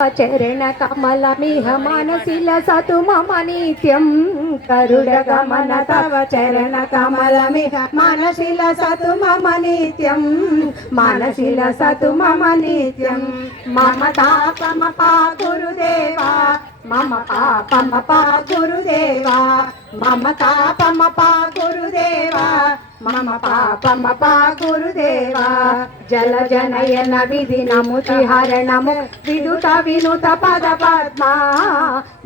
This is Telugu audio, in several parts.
చరణ కమలమిహ మనసి లసతు మమ నిత్యం కరుడ గమన తవ చరణ కమలమిహ మనసి లసతు మమ నిత్యం మనసి లసతు మమ నిత్యం మమ తాపమ పా గురుదేవా మమ పాపమ పా గురుదేవా మమ తాపమ పా గురుదేవా మమ పాపమ పా గురుదేవా జల జనయన విధి నముచి హరణము విదుత వినుత పద పద్మా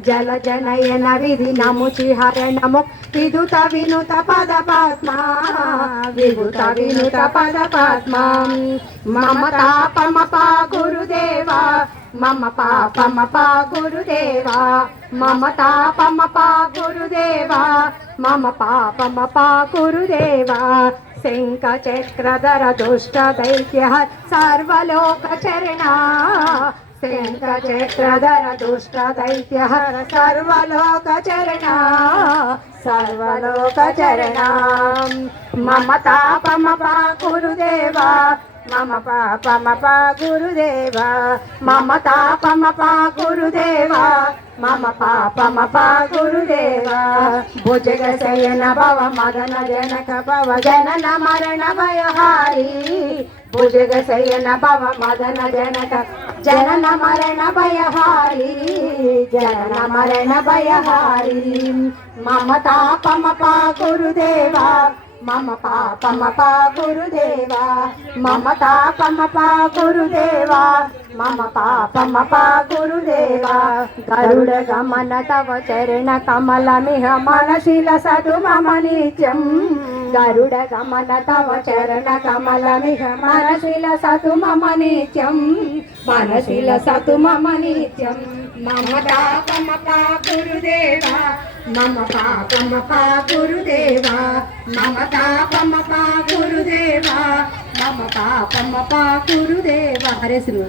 జల జనయన విధి నముచి హరణము విదుత వినుత పద పద్మా విదుత వినుత పద పద్మా మమ తాపమ పా గురుదేవా మమ పాపమ పా గురుదేవా మమ తాపమ పా గురుదేవా మమ పాపమ పా గురుదేవా శంఖ చక్రధర దుష్ట దైత్య సర్వలోక చరణ శంఖ చక్రధర దుష్ట దైత్య సర్వలోక చరణ సర్వలోక చరణ మమ తాపమ పా గురుదేవా మమ పాపమ పా గురుదేవా మమ తాపమ పా గురుదేవా మమ పాపమ పా గురుదేవా భుజగ శయన భవ మదన జనక భవ జనన మరణ భయహారి భుజగ శయన భవ మదన జనక జనన మరణ భయహారి జనన మరణ భయహారి మమ తాపమ పా గురుదేవా మమ పాపమ పా గురుదేవా మమ తాపమ పా గురుదేవా మమ పాపమ పా గురుదేవా గరుడ గమన తవ చరణ కమలమిహ మనసి లసతు మమ నిత్యం గరుడ గమన తవ చరణ కమలమిహ మనసి లసతు మమ నిత్యం మనసి లసతు మమ నిత్యం మమ తాపమ పా గురుదేవా మమ పాపమ పా గురుదేవా మమ తాపమ పా గురుదేవా మమ పాపమ పా గురుదేవా. హరే శ్రీ